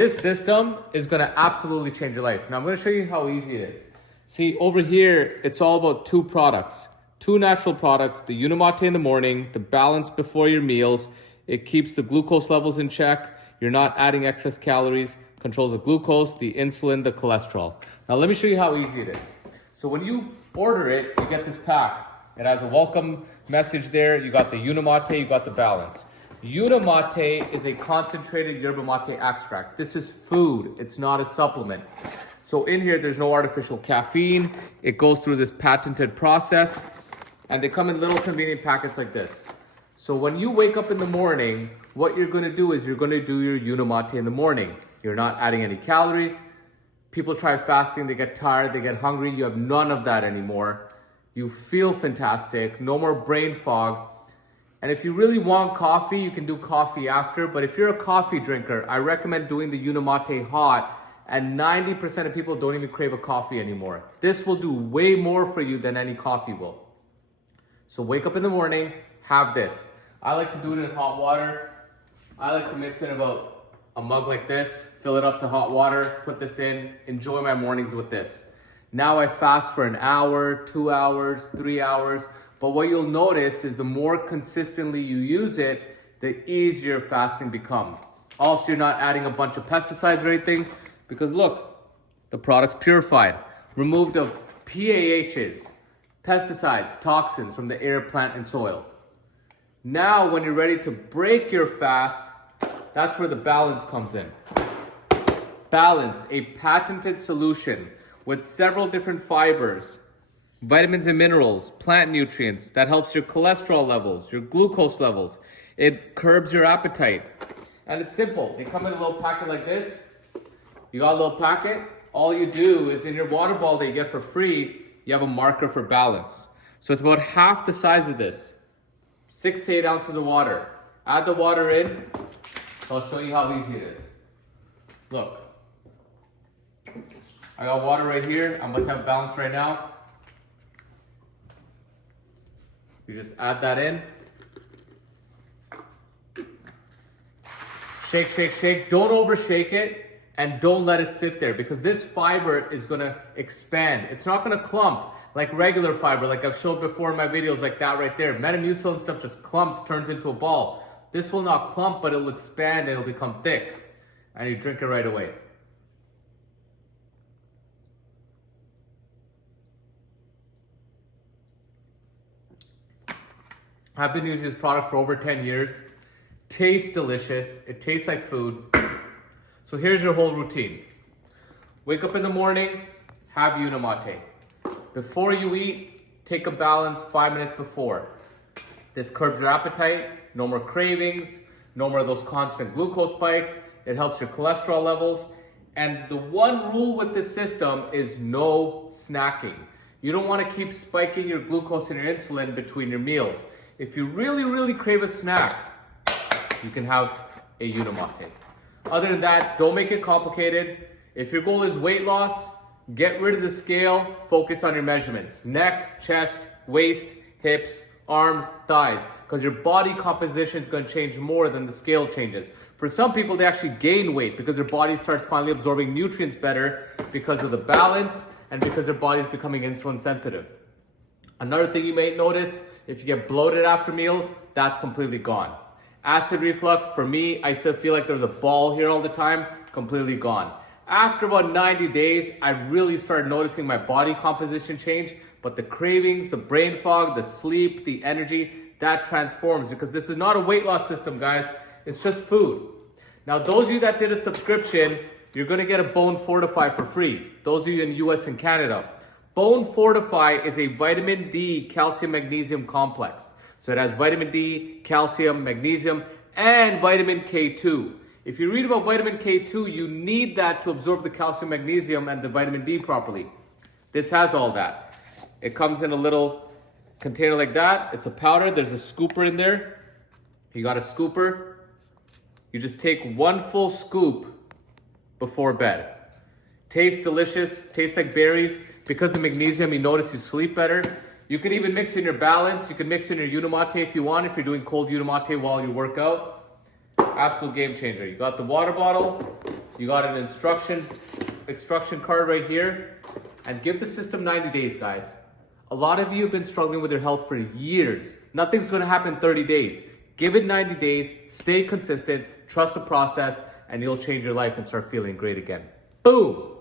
This system is gonna absolutely change your life. Now I'm gonna show you how easy it is. See, over here, it's all about two products. Two natural products, the Unimate in the morning, the balance before your meals. It keeps the glucose levels in check. You're not adding excess calories, controls the glucose, the insulin, the cholesterol. Now let me show you how easy it is. So when you order it, you get this pack. It has a welcome message there. You got the Unimate, you got the balance. Unimate is a concentrated yerba mate extract. This is food, it's not a supplement. So in here, there's no artificial caffeine. It goes through this patented process, and they come in little convenient packets like this. So when you wake up in the morning, what you're gonna do is you're gonna do your Unimate in the morning. You're not adding any calories. People try fasting, they get tired, they get hungry. You have none of that anymore. You feel fantastic, no more brain fog. And if you really want coffee, you can do coffee after. But if you're a coffee drinker, I recommend doing the Unimate hot. And 90% of people don't even crave a coffee anymore. This will do way more for you than any coffee will. So wake up in the morning, have this. I like to do it in hot water. I like to mix in about a mug like this, fill it up to hot water, put this in, enjoy my mornings with this. Now I fast for an hour, 2 hours, 3 hours. But what you'll notice is the more consistently you use it, the easier fasting becomes. Also, you're not adding a bunch of pesticides or anything, because look, the product's purified, removed of PAHs, pesticides, toxins from the air, plant, and soil. Now, when you're ready to break your fast, that's where the balance comes in. Balance, a patented solution with several different fibers, vitamins and minerals, plant nutrients that helps your cholesterol levels, your glucose levels. It curbs your appetite. And it's simple. They come in a little packet like this. You got a little packet. All you do is in your water bottle that you get for free, you have a marker for balance. So it's about half the size of this. 6 to 8 ounces of water. Add the water in. I'll show you how easy it is. Look. I got water right here. I'm about to have balance right now. You just add that in. Shake, shake, shake. Don't overshake it, and don't let it sit there, because this fiber is gonna expand. It's not gonna clump like regular fiber, like I've showed before in my videos, like that right there. Metamucil and stuff just clumps, turns into a ball. This will not clump, but it'll expand and it'll become thick, and you drink it right away. I've been using this product for over 10 years. Tastes delicious. It tastes like food. So here's your whole routine. Wake up in the morning, have Unimate. Before you eat, take a balance 5 minutes before. This curbs your appetite, no more cravings, no more of those constant glucose spikes. It helps your cholesterol levels. And the one rule with this system is no snacking. You don't want to keep spiking your glucose and your insulin between your meals. If you really, really crave a snack, you can have a Unimate. Other than that, don't make it complicated. If your goal is weight loss, get rid of the scale, focus on your measurements. Neck, chest, waist, hips, arms, thighs, because your body composition is going to change more than the scale changes. For some people, they actually gain weight because their body starts finally absorbing nutrients better because of the balance and because their body is becoming insulin sensitive. Another thing you may notice, if you get bloated after meals, that's completely gone. Acid reflux, for me, I still feel like there's a ball here all the time, completely gone. After about 90 days, I really started noticing my body composition change, but the cravings, the brain fog, the sleep, the energy, that transforms, because this is not a weight loss system, guys. It's just food. Now, those of you that did a subscription, you're gonna get a Bone Fortify for free. Those of you in the US and Canada. Bone Fortify is a vitamin D, calcium, magnesium complex. So it has vitamin D, calcium, magnesium, and vitamin K2. If you read about vitamin K2, you need that to absorb the calcium, magnesium, and the vitamin D properly. This has all that. It comes in a little container like that. It's a powder. There's a scooper in there. You got a scooper. You just take 1 full scoop before bed. Tastes delicious, tastes like berries. Because of magnesium, you notice you sleep better. You can even mix in your balance. You can mix in your Unimate if you want, if you're doing cold Unimate while you work out. Absolute game changer. You got the water bottle, You got an instruction card right here, and give the system 90 days, guys. A lot of you have been struggling with your health for years. Nothing's gonna happen in 30 days. Give it 90 days, stay consistent, trust the process, and you'll change your life and start feeling great again. Boom!